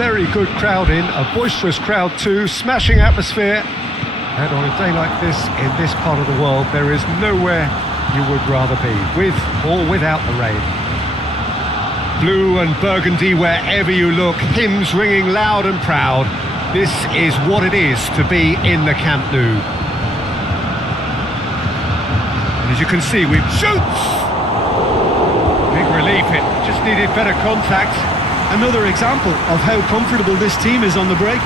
very good crowd in, a boisterous crowd too, smashing atmosphere. And on a day like this, in this part of the world, there is nowhere you would rather be, with or without the rain. Blue and burgundy wherever you look, hymns ringing loud and proud. This is what it is to be in the Camp Nou. And as you can see, we've shoots! Big relief, it just needed better contact. Another example of how comfortable this team is on the break.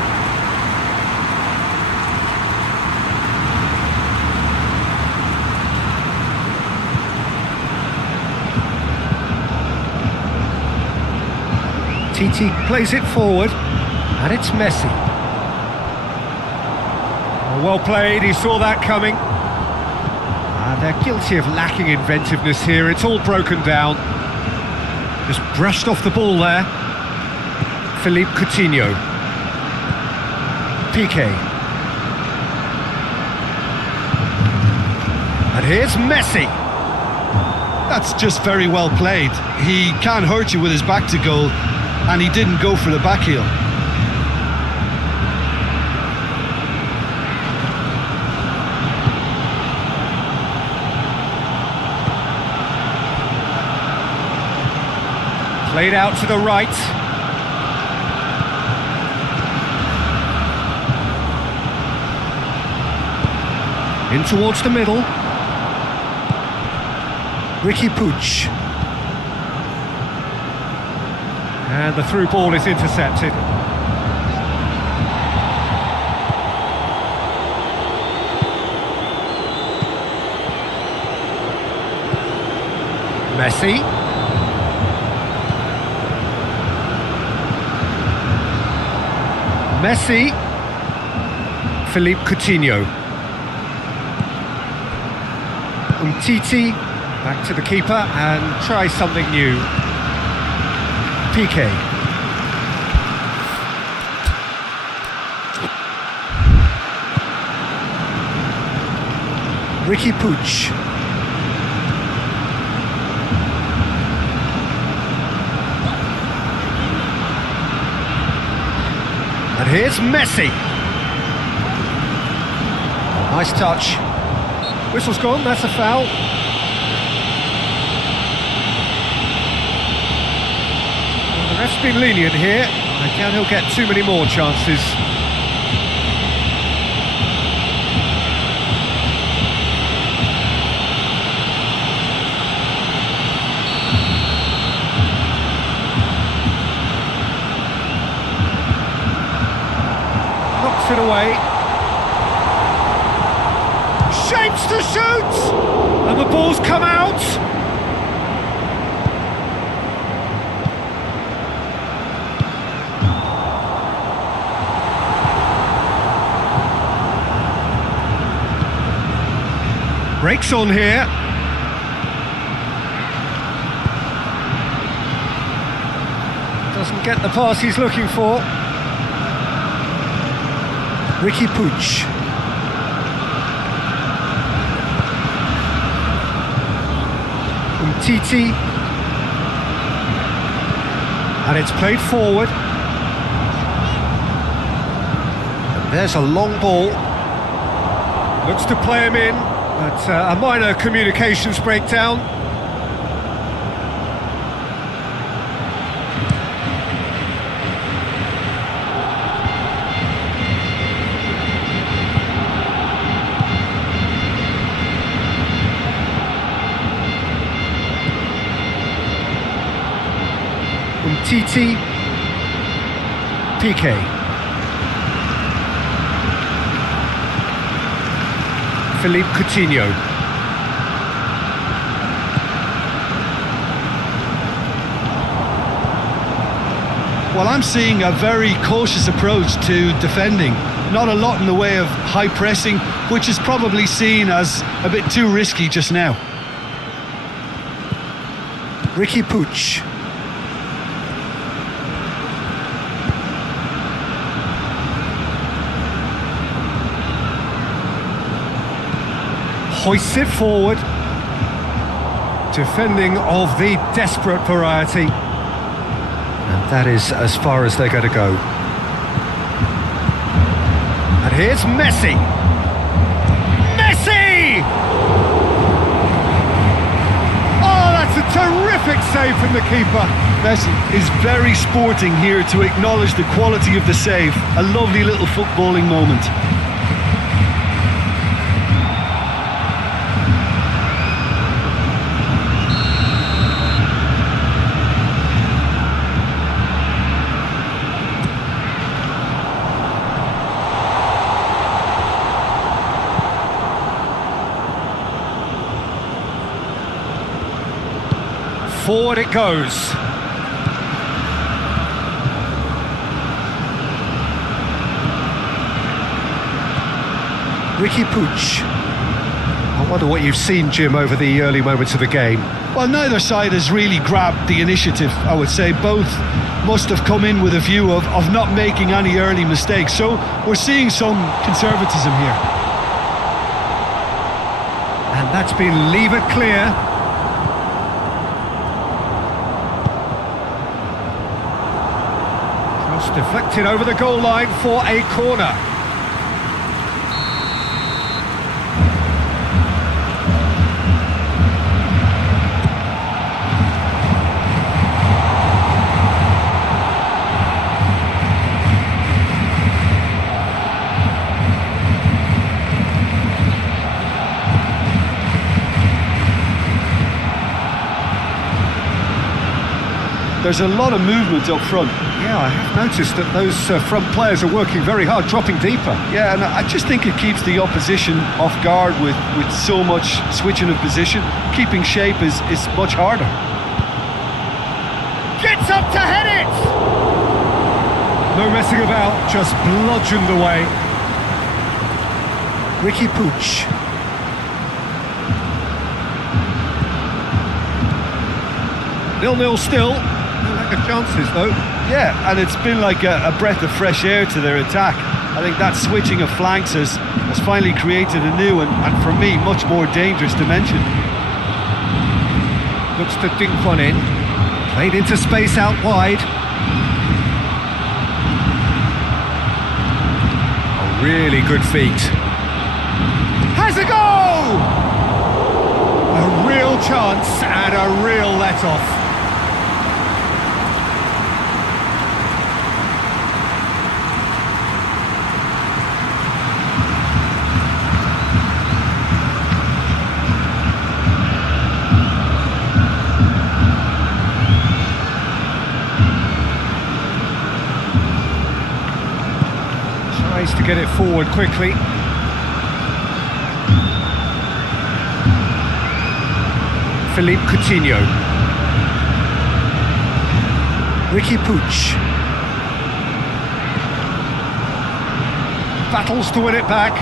TT plays it forward, and it's Messi. Well played, he saw that coming. They're guilty of lacking inventiveness here, it's all broken down. Just brushed off the ball there. Philippe Coutinho. Piqué. And here's Messi. That's just very well played. He can't hurt you with his back to goal, and he didn't go for the back heel. Played out to the right. In towards the middle. Ricky Puig. And the through ball is intercepted. Messi. Messi. Philippe Coutinho. Umtiti. Back to the keeper and try something new. Piqué. Ricky Puig. And here's Messi. Nice touch. Whistle's gone, that's a foul. The ref's been lenient here. I doubt he'll get too many more chances. Knocks it away. Shapes to shoot! And the ball's come out! Breaks on here. Doesn't get the pass he's looking for. Ricky Puig. Umtiti. And it's played forward. And there's a long ball. Looks to play him in. But a minor communications breakdown. Umtiti. Piqué. Philippe Coutinho. Well, I'm seeing a very cautious approach to defending. Not a lot in the way of high pressing, which is probably seen as a bit too risky just now. Ricky Puig. Hoists it forward. Defending of the desperate variety. And That is as far as they're going to go. And here's Messi. Messi! Oh, that's a terrific save from the keeper. Messi is very sporting here to acknowledge the quality of the save. A lovely little footballing moment. Forward it goes. Ricky Puig. I wonder what you've seen, Jim, over the early moments of the game. Well, neither side has really grabbed the initiative, I would say. Both must have come in with a view of not making any early mistakes. So we're seeing some conservatism here. And that's been levered clear. Deflected over the goal line for a corner. There's a lot of movement up front. Yeah, I have noticed that those front players are working very hard, dropping deeper. Yeah, and I just think it keeps the opposition off guard with so much switching of position. Keeping shape is much harder. Gets up to head it! No messing about, just bludgeoned away. Ricky Puig. 0-0 still. No lack of chances though. Yeah, and it's been like a breath of fresh air to their attack. I think that switching of flanks has finally created a new and for me, much more dangerous dimension. Looks to dink one in. Played into space out wide. A really good feat. Has a goal! A real chance and a real let-off. To get it forward quickly. Philippe Coutinho. Ricky Puig. Battles to win it back.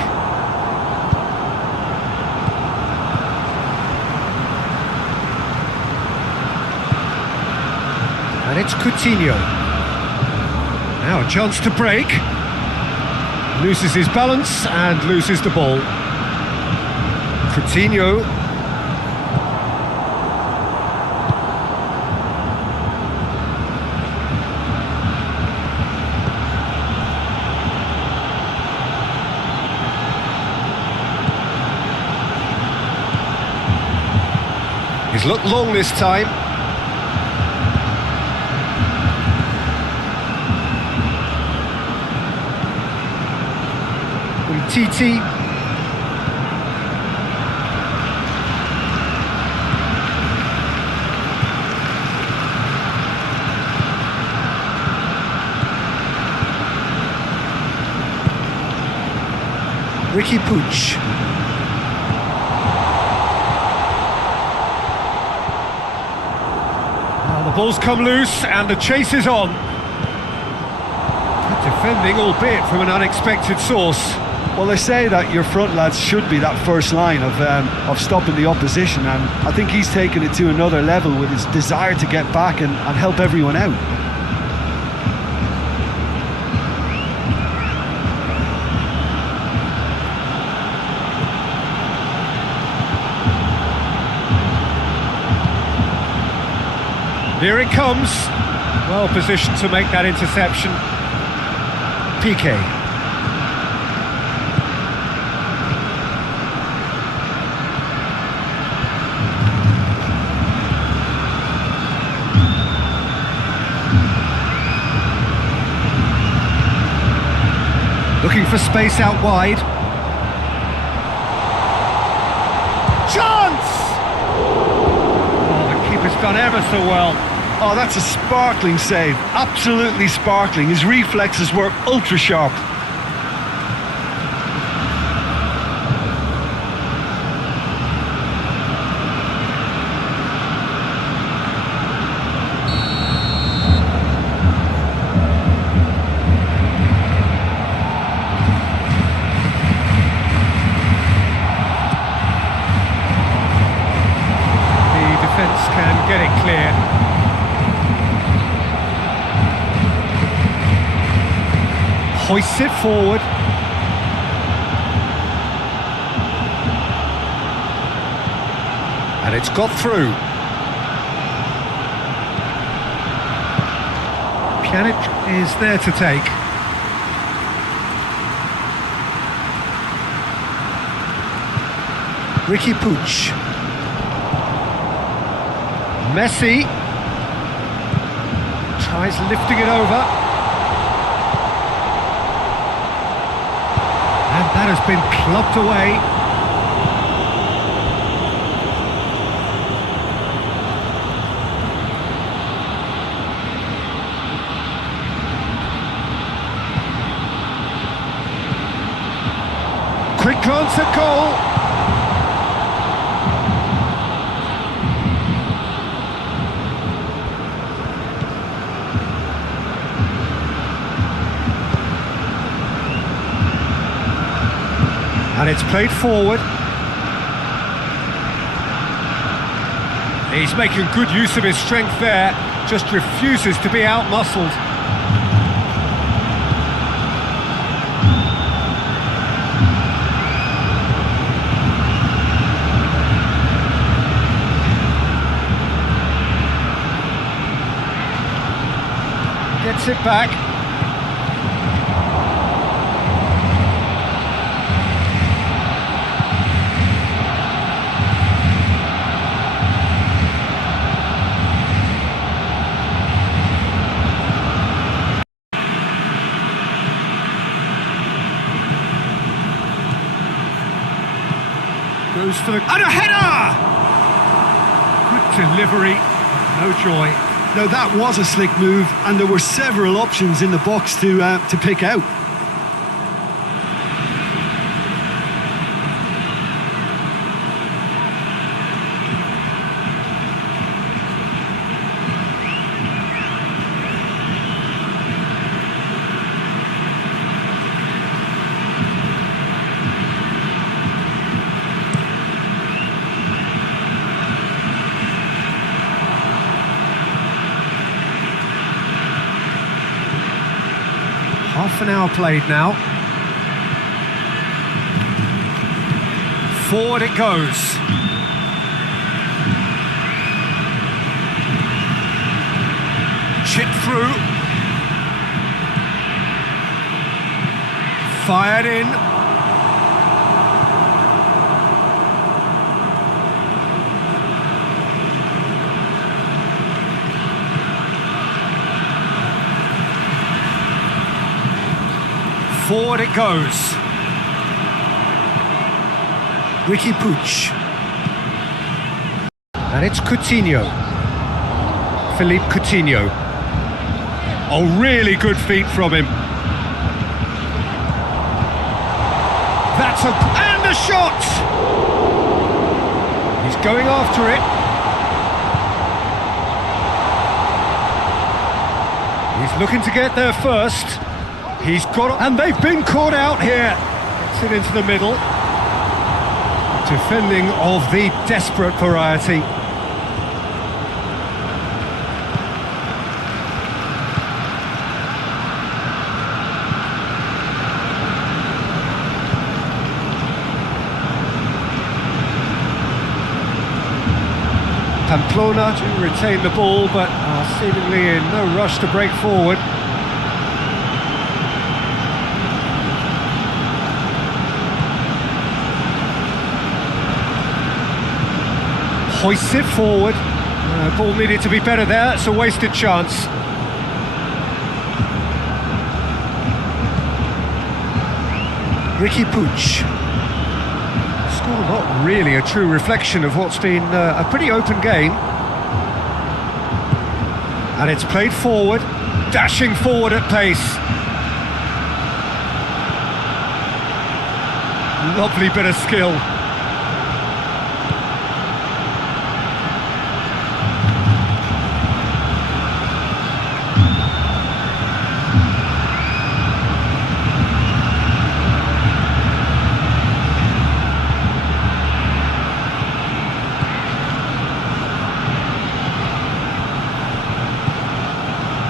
And it's Coutinho. Now a chance to break. Loses his balance and loses the ball. Coutinho. He's looked long this time. TT. Ricky Puig. Now the ball's come loose and the chase is on. Good defending, albeit from an unexpected source. Well, they say that your front lads should be that first line of stopping the opposition, and I think he's taken it to another level with his desire to get back and help everyone out. Here it comes. Well positioned to make that interception. Piqué. Looking for space out wide. Chance! Oh, the keeper's done ever so well. Oh, that's a sparkling save. Absolutely sparkling. His reflexes were ultra sharp. Can get it clear. Hoists it forward. And it's got through. Pjanic is there to take. Ricky Puig. Messi tries lifting it over, and that has been clubbed away. Quick glance at goal. And it's played forward. He's making good use of his strength there, just refuses to be out-muscled. Gets it back. Goes for the... and a header! Good delivery, no joy. No, that was a slick move, and there were several options in the box to pick out. Half an hour played now. Forward it goes. Chip through. Fired in. Forward it goes. Ricky Puig. And it's Coutinho. Philippe Coutinho. Oh, really good feet from him. That's a... and the shot! He's going after it. He's looking to get there first. He's got... and they've been caught out here. Gets it into the middle. Defending of the desperate variety. Pamplona to retain the ball, but are seemingly in no rush to break forward. Hoists it forward. Ball needed to be better there. It's a wasted chance. Ricky Puig. Score not really a true reflection of what's been a pretty open game. And it's played forward, dashing forward at pace. Lovely bit of skill.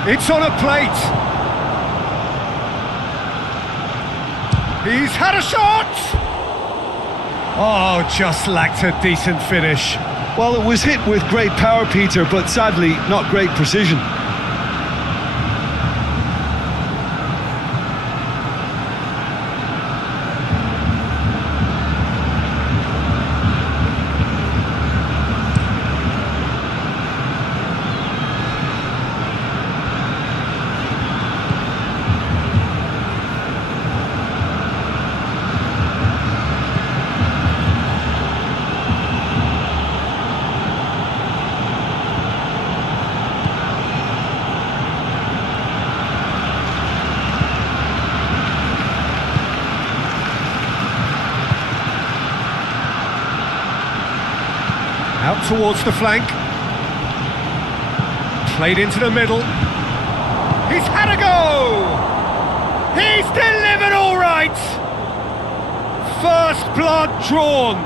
It's on a plate. He's had a shot. Oh, just lacked a decent finish. Well, it was hit with great power, Peter, but sadly not great precision. Out towards the flank. Played into the middle. He's had a go! He's delivered all right! First blood drawn.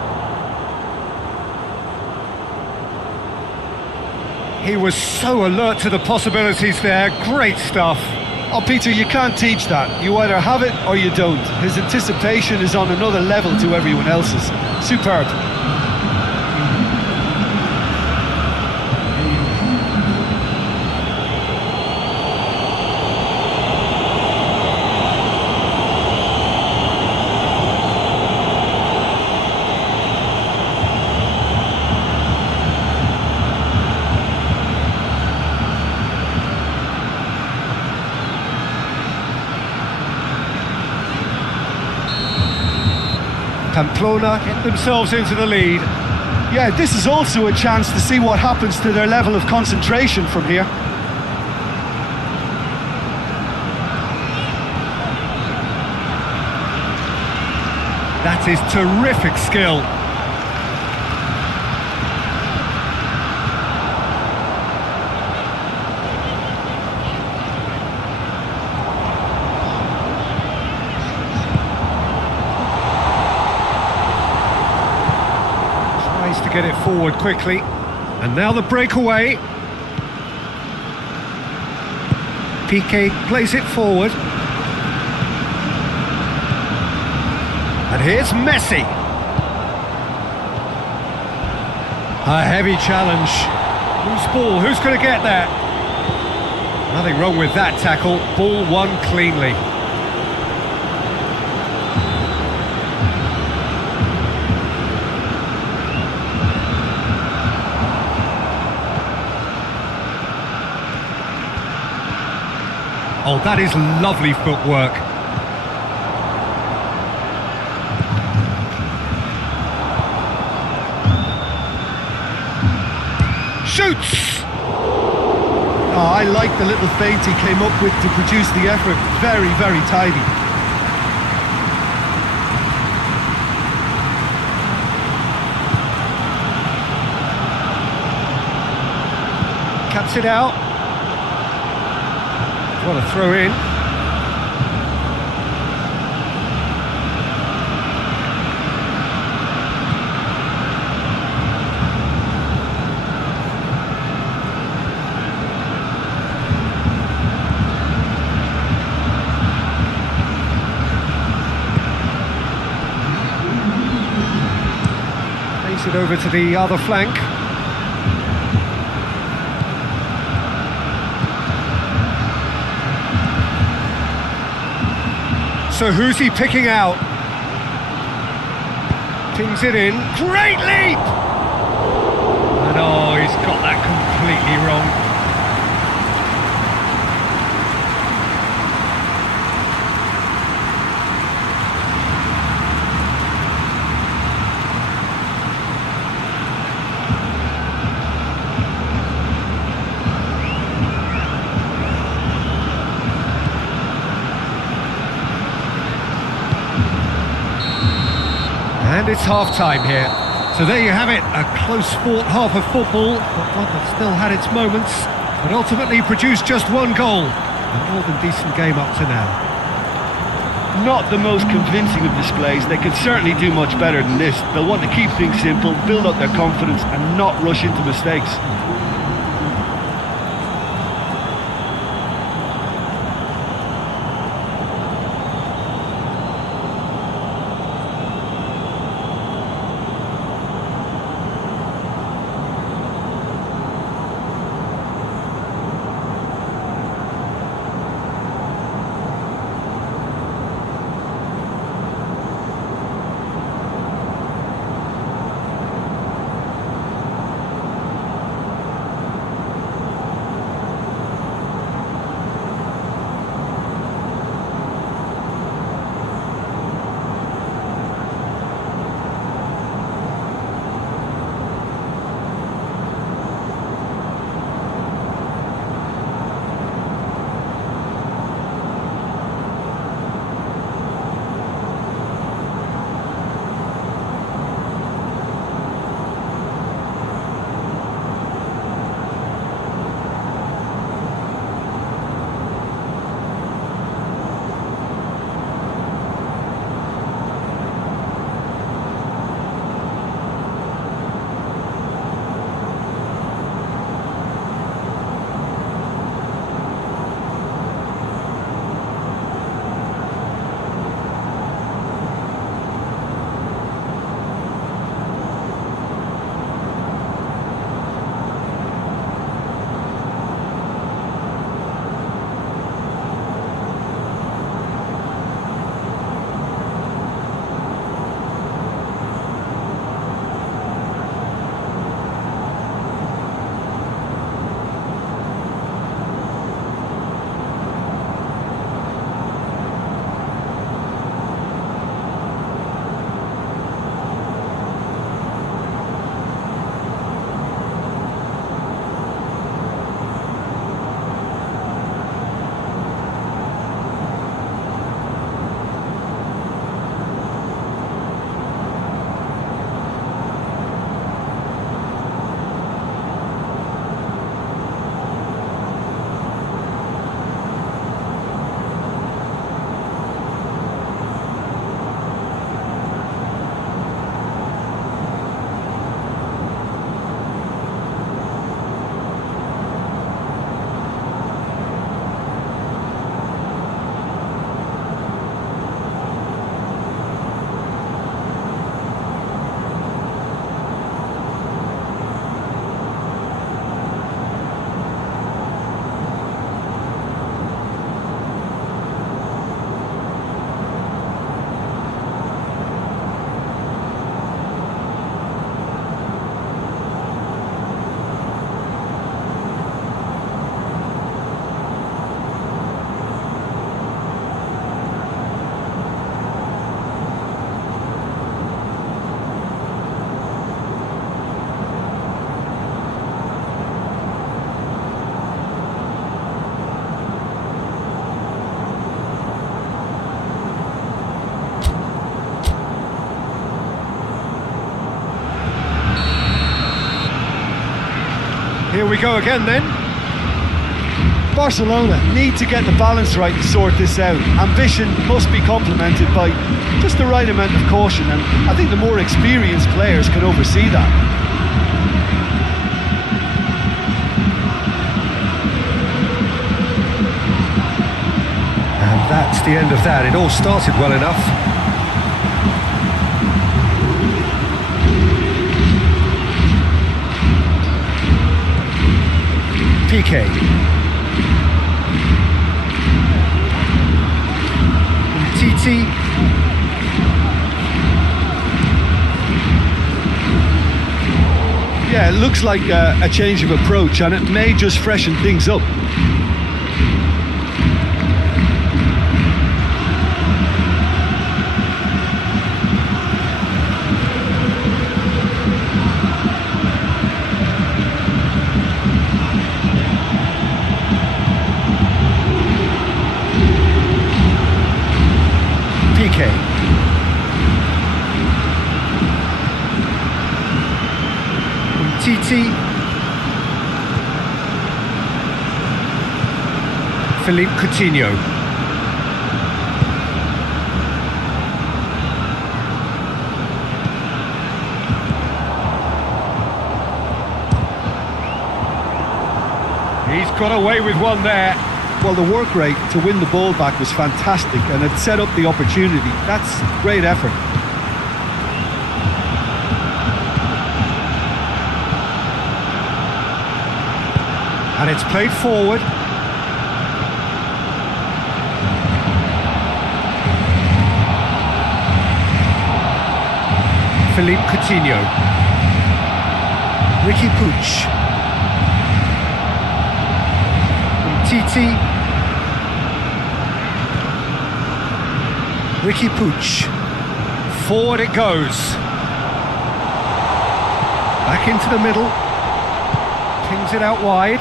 He was so alert to the possibilities there. Great stuff. Oh, Peter, you can't teach that. You either have it or you don't. His anticipation is on another level to everyone else's. Superb. Pamplona get themselves into the lead. Yeah, this is also a chance to see what happens to their level of concentration from here. That is terrific skill. To get it forward quickly, and now the breakaway. Piqué plays it forward, and here's Messi. A heavy challenge. Whose ball? Who's going to get that? Nothing wrong with that tackle. Ball won cleanly. Oh, that is lovely footwork. Shoots! Oh, I like the little feint he came up with to produce the effort. Very, very tidy. Cuts it out. What a throw in. Plays it over to the other flank. So who's he picking out? Pings it in. Great leap! And oh, he's got that completely wrong. And it's half-time here. So there you have it, a close-fought half of football, but one that still had its moments, but ultimately produced just one goal. A more than decent game up to now. Not the most convincing of displays. They could certainly do much better than this. They'll want to keep things simple, build up their confidence and not rush into mistakes. Here we go again then. Barcelona need to get the balance right to sort this out. Ambition must be complemented by just the right amount of caution, and I think the more experienced players can oversee that. And that's the end of that. It all started well enough. PK. TT. Umtiti. Yeah, it looks like a change of approach, and it may just freshen things up. Umtiti. Philippe Coutinho. He's got away with one there. Well, the work rate to win the ball back was fantastic, and it set up the opportunity. That's great effort. And it's played forward. Philippe Coutinho. Ricky Puig. Umtiti. Ricky Puig. Forward it goes. Back into the middle. Pings it out wide.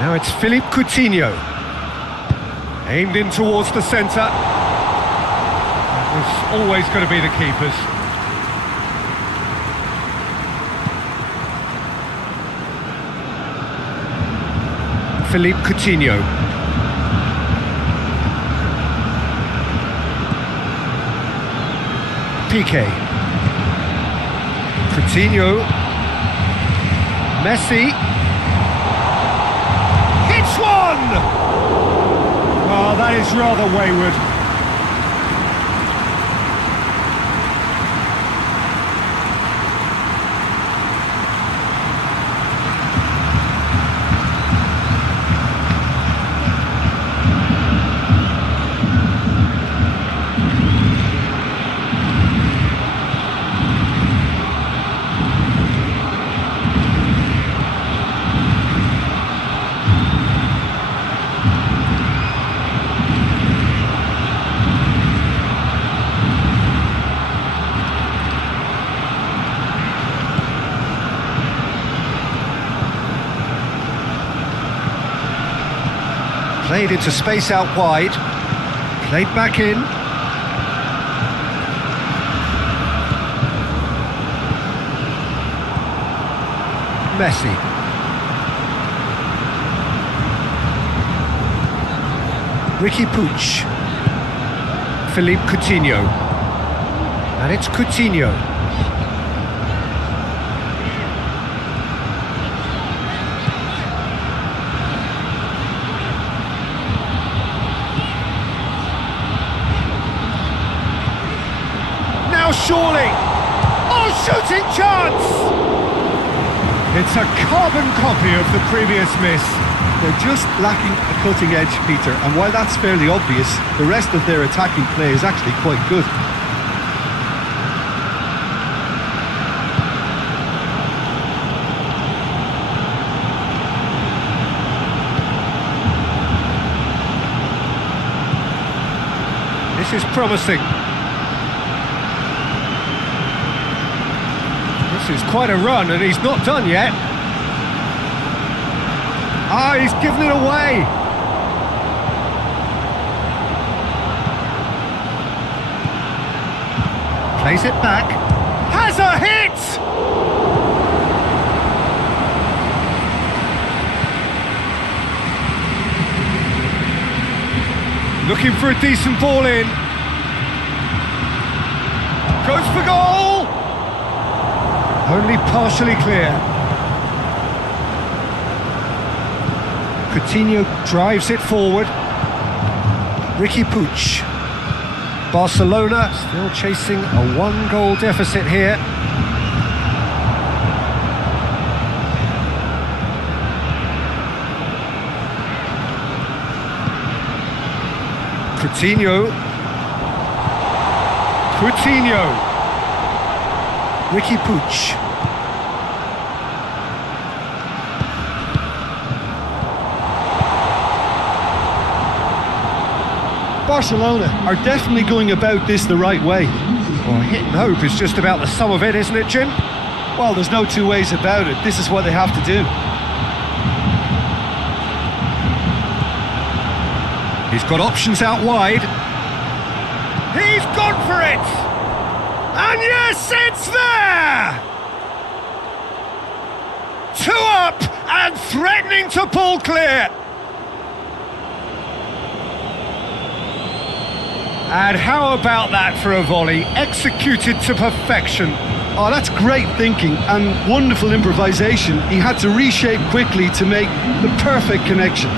Now it's Philippe Coutinho. Aimed in towards the centre. That was always going to be the keeper's. Philippe Coutinho. Piqué. Coutinho. Messi. It's one! Oh, that is rather wayward. Played into space out wide. Played back in. Messi. Ricky Puig. Philippe Coutinho. And it's Coutinho. Surely! Oh, shooting chance! It's a carbon copy of the previous miss. They're just lacking a cutting edge, Peter, and while that's fairly obvious, the rest of their attacking play is actually quite good. This is promising. This is quite a run, and he's not done yet. Ah, he's given it away. Plays it back. Has a hit! Looking for a decent ball in. Goes for goal! Only partially clear. Coutinho drives it forward. Ricky Puig. Barcelona still chasing a one-goal deficit here. Coutinho. Coutinho. Ricky Puig. Barcelona are definitely going about this the right way. Well, hit and hope is just about the sum of it, isn't it, Jim? Well, there's no two ways about it. This is what they have to do. He's got options out wide. He's gone for it! And yes, it's there! 2 up and threatening to pull clear. And how about that for a volley, executed to perfection? Oh, that's great thinking and wonderful improvisation. He had to reshape quickly to make the perfect connection.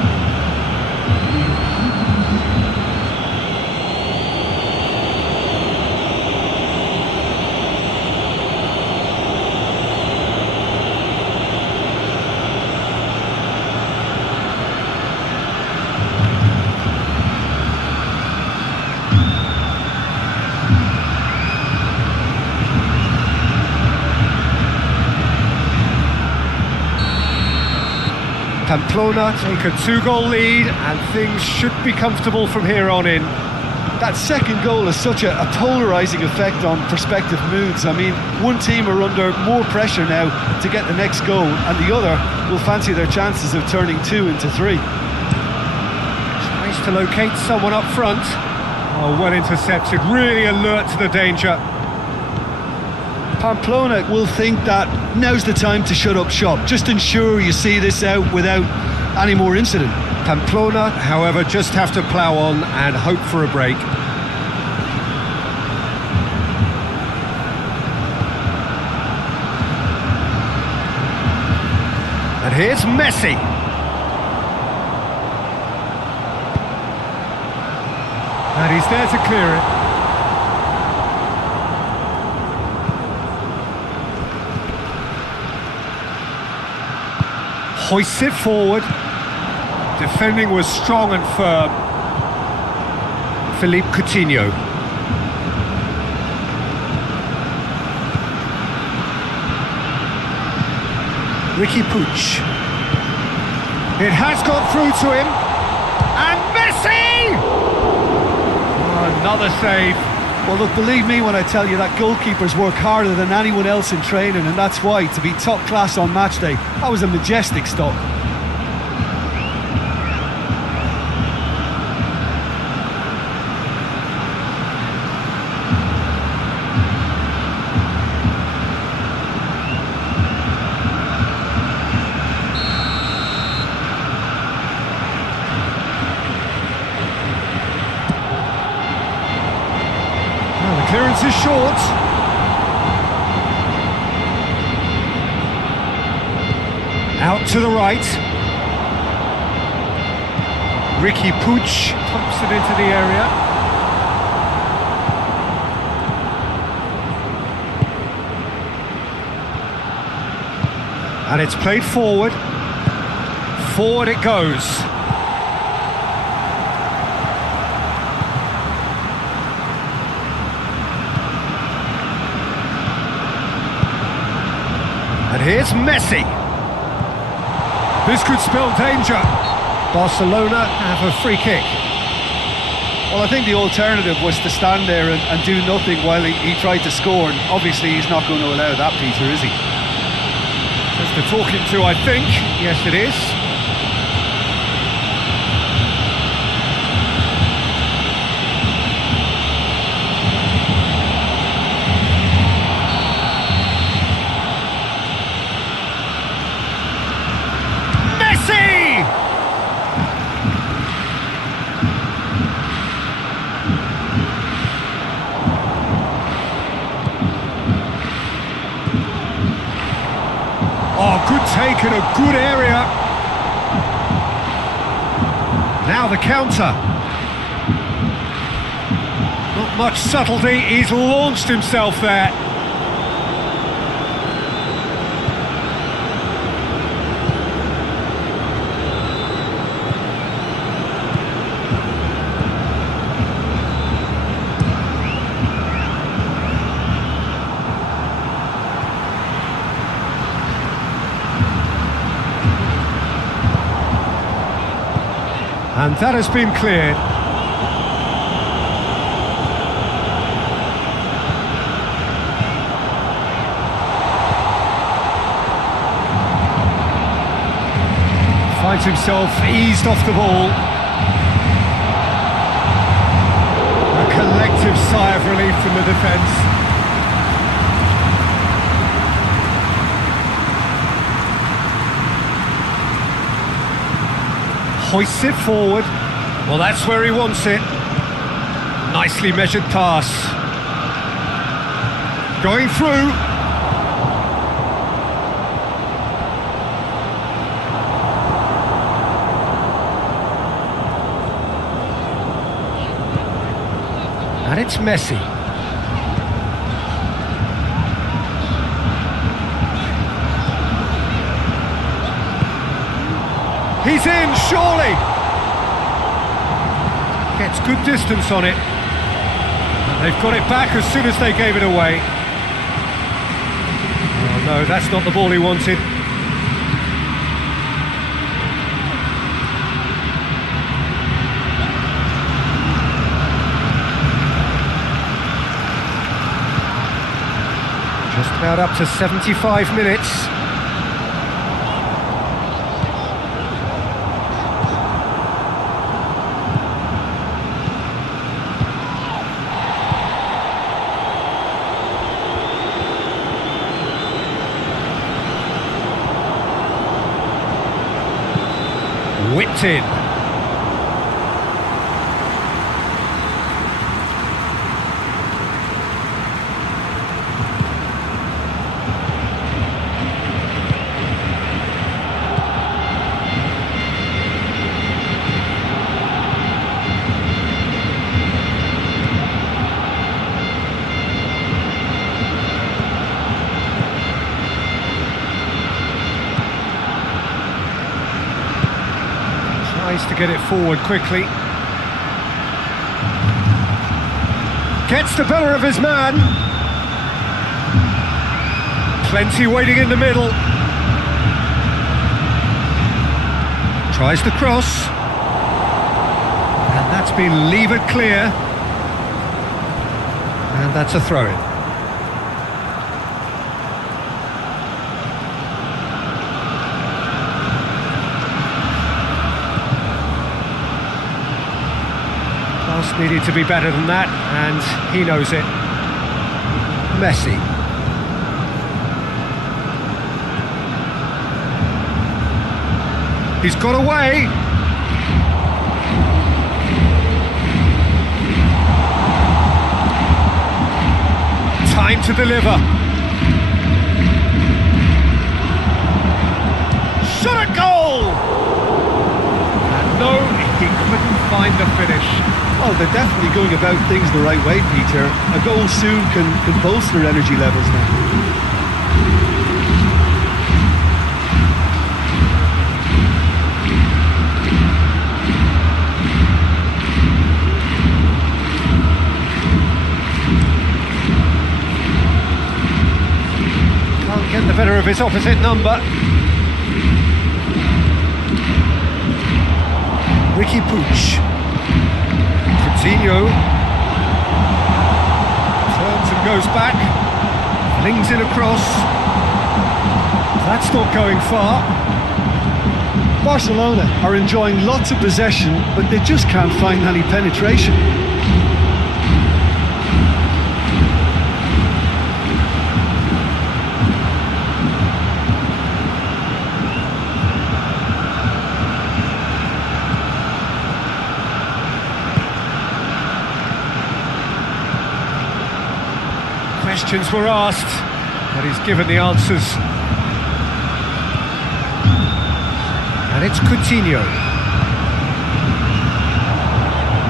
Pamplona take a 2-goal lead and things should be comfortable from here on in. That second goal has such a polarising effect on prospective moods. I mean, one team are under more pressure now to get the next goal, and the other will fancy their chances of turning 2 into 3. Tries to locate someone up front. Oh, well intercepted, really alert to the danger. Pamplona will think that now's the time to shut up shop. Just ensure you see this out without any more incident. Pamplona, however, just have to plough on and hope for a break. And here's Messi. And he's there to clear it. Hoists it forward. Defending was strong and firm. Philippe Coutinho. Ricky Puig. It has got through to him. And Messi! Oh, another save. Well, look, believe me when I tell you that goalkeepers work harder than anyone else in training, and that's why, to be top class on match day, that was a majestic stop. Clearance is short. Out to the right. Ricky Puig pumps it into the area. And it's played forward. Forward it goes. And here's Messi. This could spell danger. Barcelona have a free kick. Well, I think the alternative was to stand there and do nothing while he tried to score. And obviously, he's not going to allow that, Peter, is he? That's the talking to, I think. Yes, it is. Oh, good take in a good area. Now the counter. Not much subtlety, he's launched himself there. And that has been cleared. Finds himself eased off the ball. A collective sigh of relief from the defence. Hoists it forward. Well, that's where he wants it. Nicely measured pass. Going through. And it's Messi. He's in, surely! Gets good distance on it. And they've got it back as soon as they gave it away. Oh no, that's not the ball he wanted. Just about up to 75 minutes. Whipped in. To get it forward quickly. Gets the better of his man. Plenty waiting in the middle. Tries the cross. And that's been levered clear. And that's a throw-in. Needed to be better than that, and he knows it. Messi. He's got away. Time to deliver. Shot a goal! And no, he couldn't find the finish. Oh, they're definitely going about things the right way, Peter. A goal soon can bolster energy levels now. Can't get the better of his opposite number. Ricky Puig. Coutinho turns and goes back, flings it across. That's not going far. Barcelona are enjoying lots of possession, but they just can't find any penetration. Questions were asked, but he's given the answers. And it's Coutinho.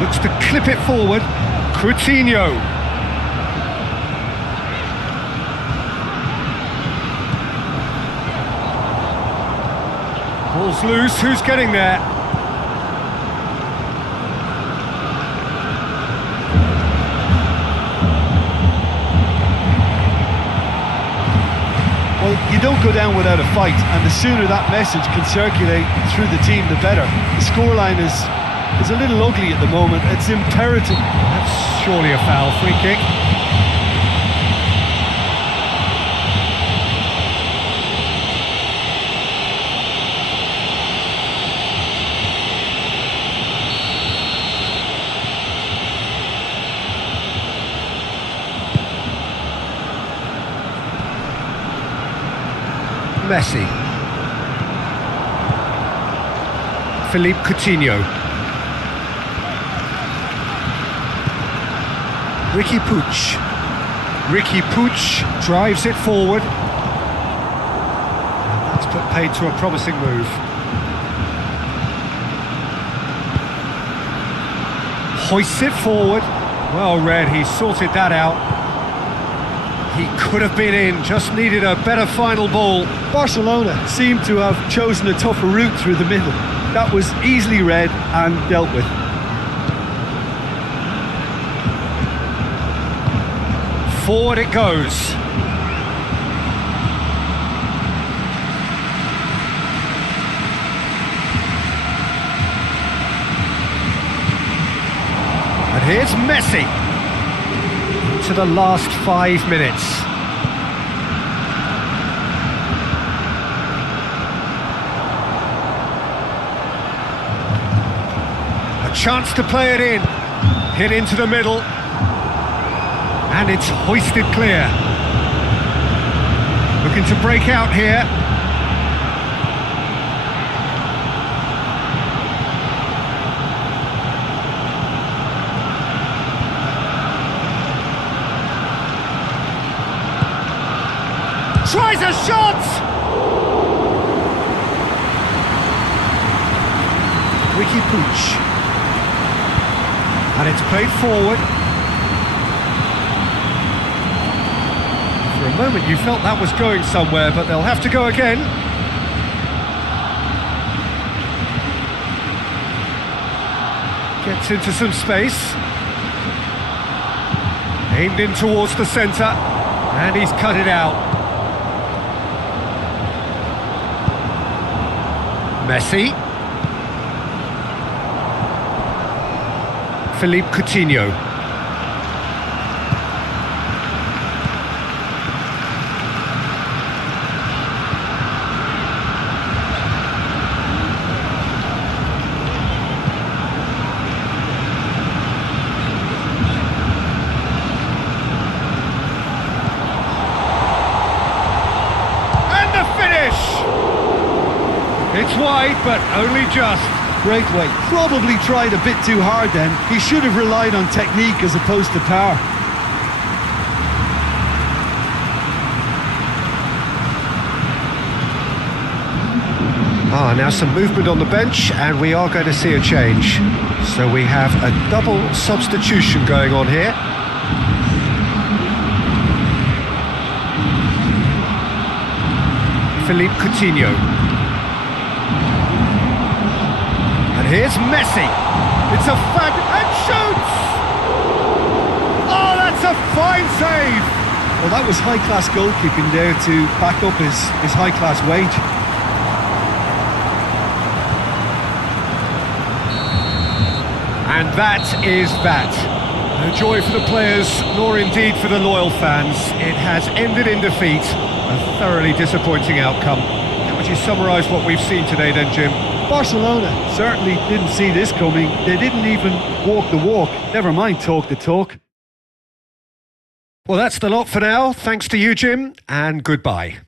Looks to clip it forward. Coutinho. Ball's loose, who's getting there? Well, you don't go down without a fight, and the sooner that message can circulate through the team, the better. The scoreline is is a little ugly at the moment. It's imperative. That's surely a foul. Free kick. Messi. Philippe Coutinho. Ricky Puig. Ricky Puig drives it forward. And that's put paid to a promising move. Hoists it forward. Well read, he sorted that out. He could have been in, just needed a better final ball. Barcelona seemed to have chosen a tougher route through the middle. That was easily read and dealt with. Forward it goes. And here's Messi. To the last 5 minutes. A chance to play it in. Hit into the middle. And it's hoisted clear. Looking to break out here. Tries a shot! Ricky Puig. And it's played forward. For a moment you felt that was going somewhere, but they'll have to go again. Gets into some space. Aimed in towards the centre. And he's cut it out. Messi. Philippe Coutinho. And the finish! It's wide, but only just. Breakaway. Probably tried a bit too hard then. He should have relied on technique as opposed to power. Now some movement on the bench, and we are going to see a change. So we have a double substitution going on here. Philippe Coutinho. And here's Messi. It's a and shoots! Oh, that's a fine save! Well, that was high-class goalkeeping there to back up his high-class wage. And that is that. No joy for the players, nor indeed for the loyal fans. It has ended in defeat. A thoroughly disappointing outcome. How would you summarise what we've seen today then, Jim? Barcelona certainly didn't see this coming. They didn't even walk the walk, never mind talk the talk. Well, that's the lot for now. Thanks to you, Jim, and goodbye.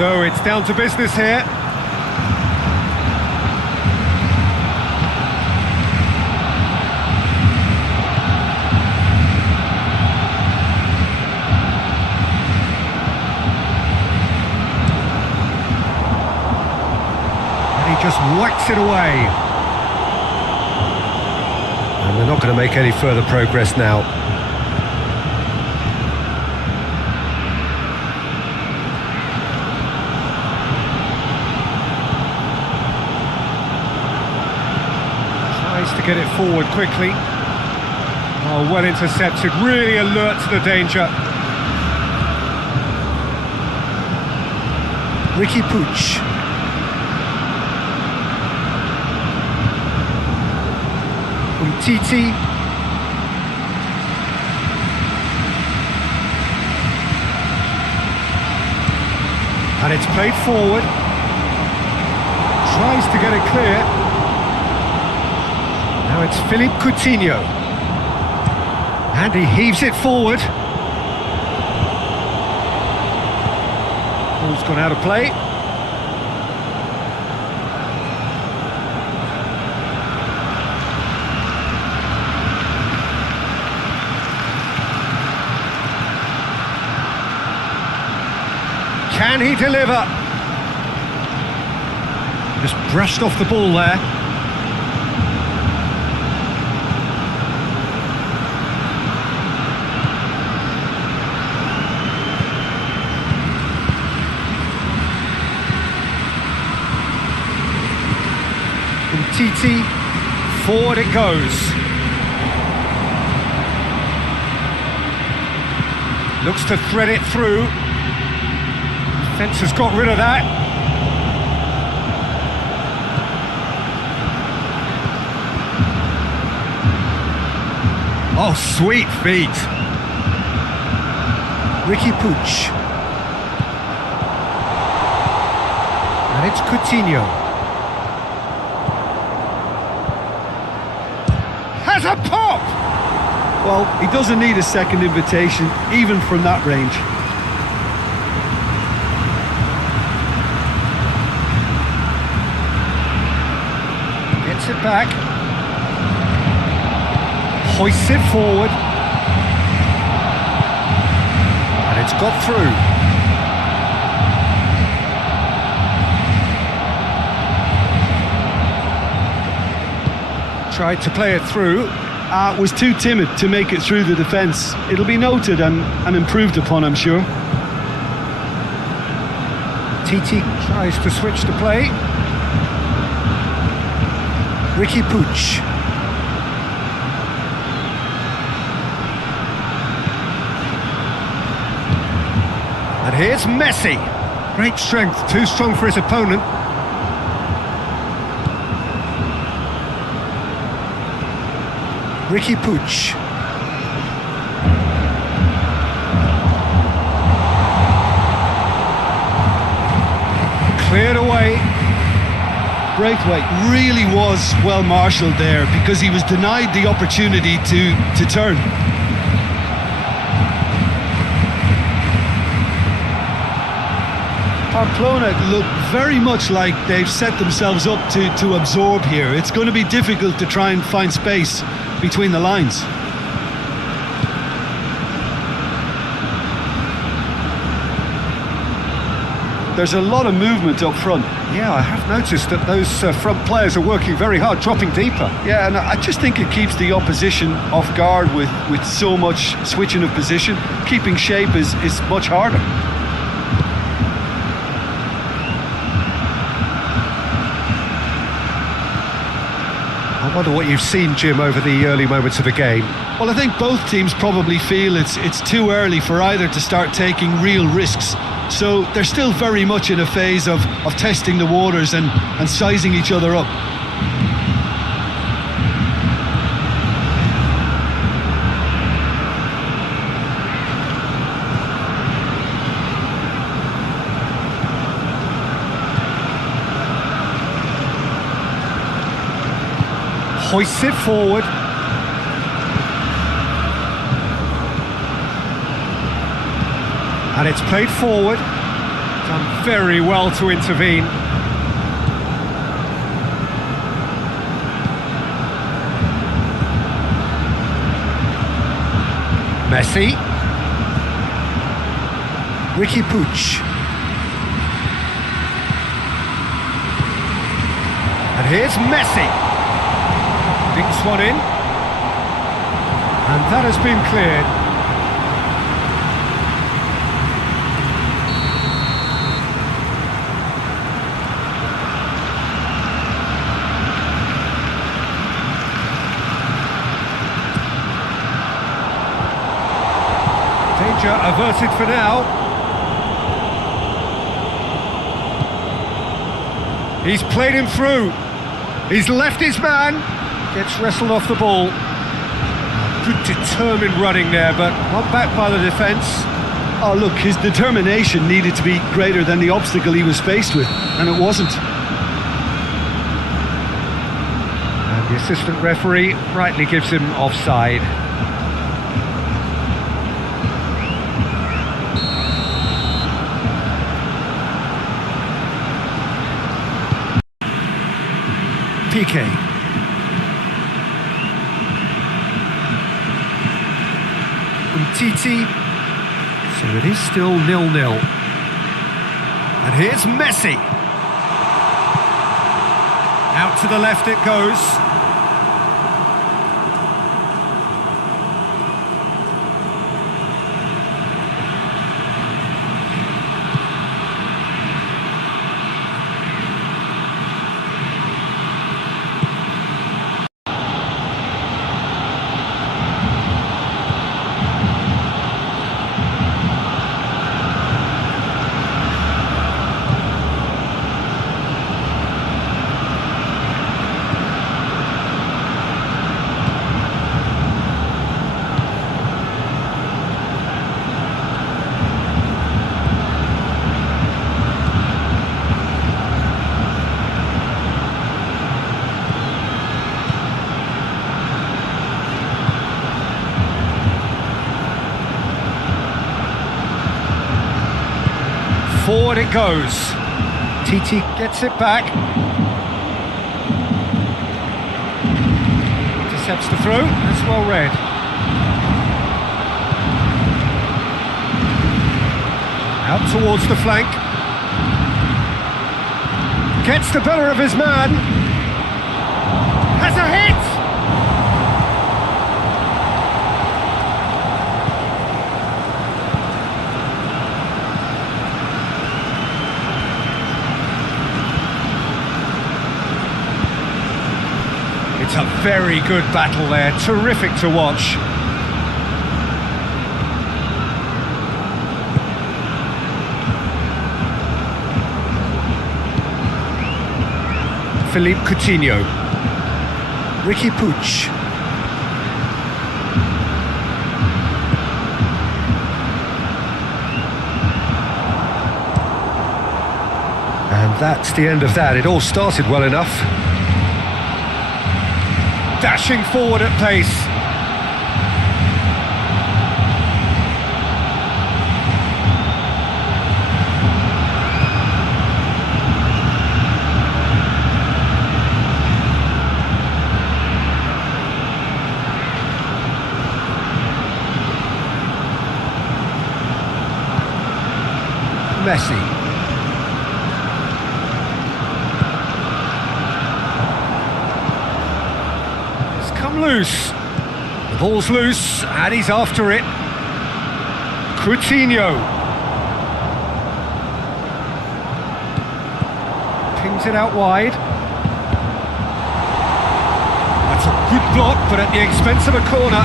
So it's down to business here. And he just whacks it away. And they're not going to make any further progress now. To get it forward quickly. Oh, well intercepted, really alert to the danger. Ricky Puig. Umtiti. And it's played forward. Tries to get it clear. Now it's Philippe Coutinho. And he heaves it forward. Ball's gone out of play. Can he deliver? Just brushed off the ball there. TT, forward it goes. Looks to thread it through. Defence has got rid of that. Oh, sweet feet. Ricky Puig. And it's Coutinho. Has a pop! Well, he doesn't need a second invitation, even from that range. Gets it back. Hoists it forward. And it's got through. Tried to play it through. Was too timid to make it through the defence. It'll be noted and improved upon, I'm sure. TT tries to switch the play. Ricky Puig. And here's Messi. Great strength, too strong for his opponent. Ricky Puig. Cleared away. Braithwaite really was well marshalled there because he was denied the opportunity to turn. Pamplona look very much like they've set themselves up to absorb here. It's going to be difficult to try and find space between the lines. There's a lot of movement up front. Yeah, I have noticed that those front players are working very hard, dropping deeper. Yeah, and I just think it keeps the opposition off guard with so much switching of position. Keeping shape is much harder. I wonder what you've seen, Jim, over the early moments of the game. Well, I think both teams probably feel it's too early for either to start taking real risks. So they're still very much in a phase of testing the waters and sizing each other up. Hoists it forward. And it's played forward. Done very well to intervene. Messi. Ricky Puig. And here's Messi. Dinks one in. And that has been cleared. Danger averted for now. He's played him through. He's left his man. Gets wrestled off the ball. Good determined running there, but not back by the defence. Oh look, his determination needed to be greater than the obstacle he was faced with, and it wasn't. And the assistant referee rightly gives him offside. Piqué. Titi. So it is still 0-0. And here's Messi. Out to the left it goes. Forward it goes. Titi gets it back. Intercepts the throw. That's well read. Out towards the flank. Gets the better of his man. Has a hit! It's a very good battle there, terrific to watch. Philippe Coutinho. Ricky Puig. And that's the end of that. It all started well enough. Dashing forward at pace. Messi. Loose. The ball's loose and he's after it. Coutinho pings it out wide. That's a good block, but at the expense of a corner.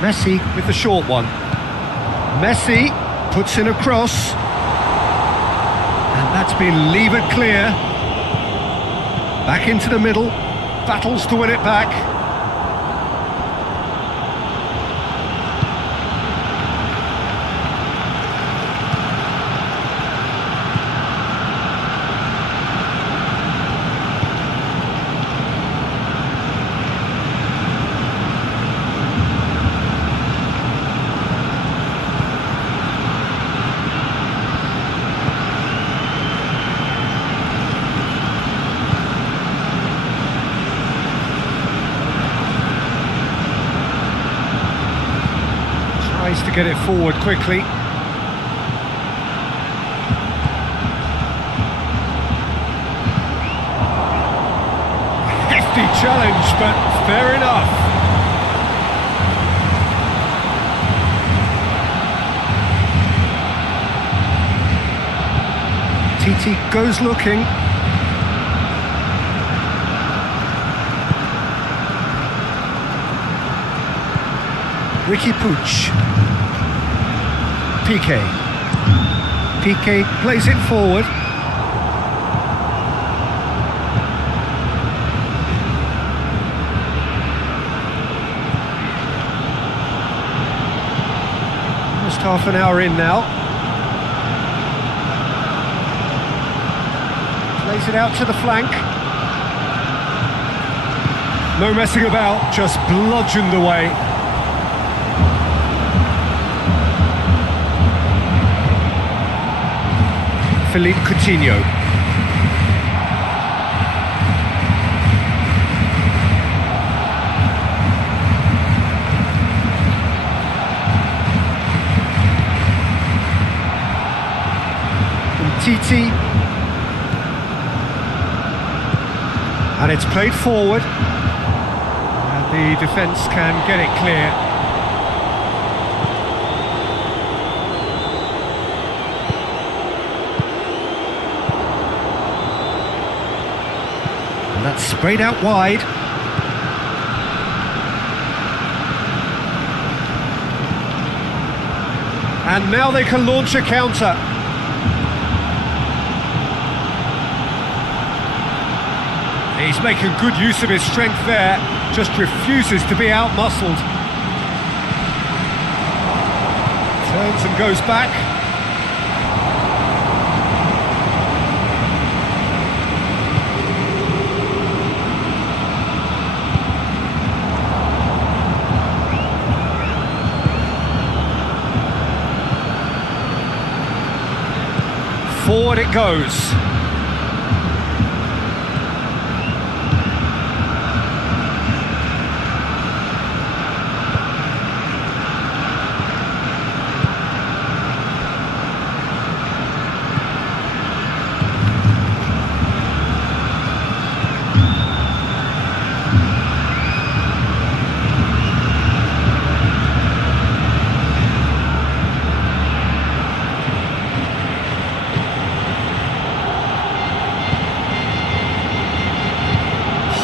Messi with the short one. Messi puts in a cross. That's been levered clear. Back into the middle. Battles to win it back. get it forward quickly. Hefty challenge, but fair enough. Titi goes looking. Ricky Puig. Piqué. Piqué plays it forward. Almost half an hour in now. Plays it out to the flank. No messing about, just bludgeoned away. Philippe Coutinho. Titi. And it's played forward. And the defence can get it clear. That's sprayed out wide. And now they can launch a counter. He's making good use of his strength there, just refuses to be out-muscled. Turns and goes back. Forward it goes.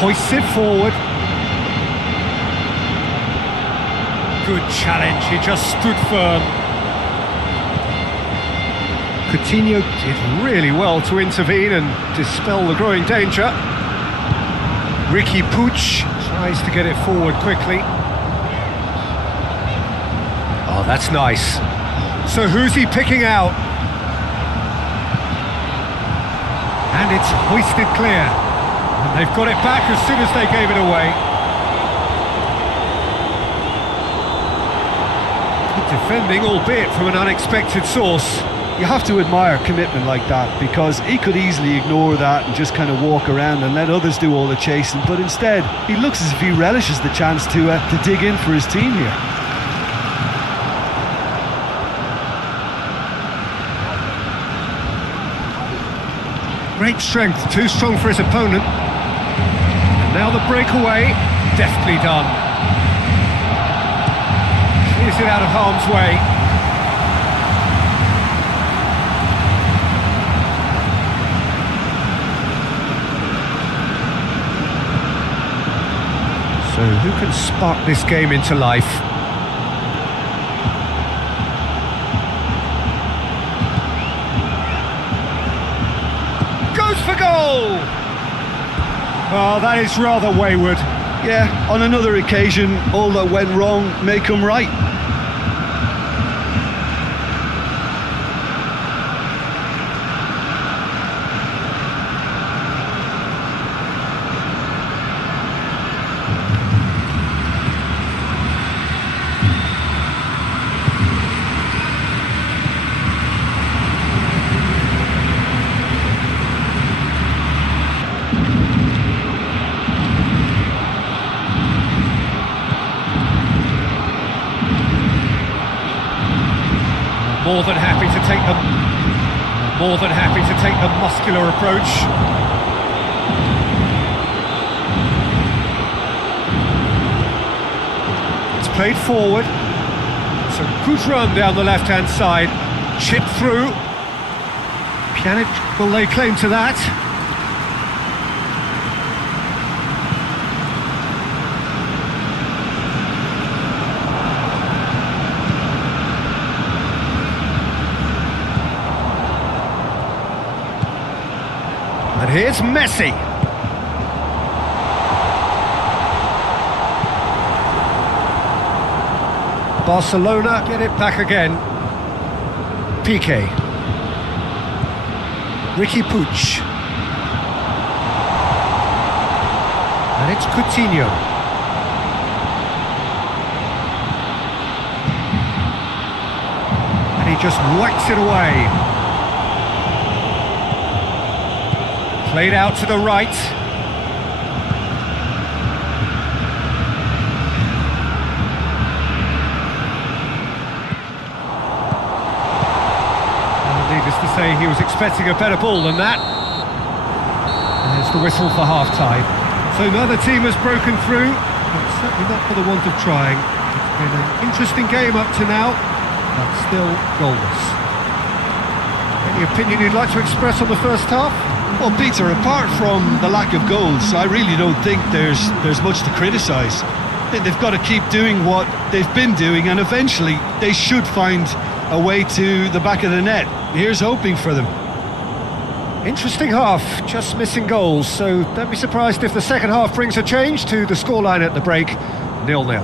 Hoists it forward. Good challenge, he just stood firm. Coutinho did really well to intervene and dispel the growing danger. Ricky Puig tries to get it forward quickly. Oh, that's nice. So who's he picking out? And it's hoisted clear. And they've got it back as soon as they gave it away. Good defending, albeit from an unexpected source. You have to admire commitment like that, because he could easily ignore that and just kind of walk around and let others do all the chasing, but instead he looks as if he relishes the chance to dig in for his team here. Great strength, too strong for his opponent. And now the breakaway, deftly done. Clears it out of harm's way. So who can spark this game into life? Goes for goal! Oh, that is rather wayward. Yeah, on another occasion, all that went wrong may come right. More than happy to take the muscular approach. It's played forward. It's a good run down the left-hand side. Chip through. Pjanic will lay claim to that. And here's Messi. Barcelona get it back again. Piqué. Ricky Puig. And it's Coutinho. And he just whacks it away. Played out to the right. Needless to say, he was expecting a better ball than that. And there's the whistle for half-time. So neither team has broken through, but certainly not for the want of trying. It's been an interesting game up to now, but still goalless. Any opinion you'd like to express on the first half? Well, Peter, apart from the lack of goals, I really don't think there's much to criticise. They've got to keep doing what they've been doing, and eventually they should find a way to the back of the net. Here's hoping for them. Interesting half, just missing goals, so don't be surprised if the second half brings a change to the scoreline at the break, 0-0.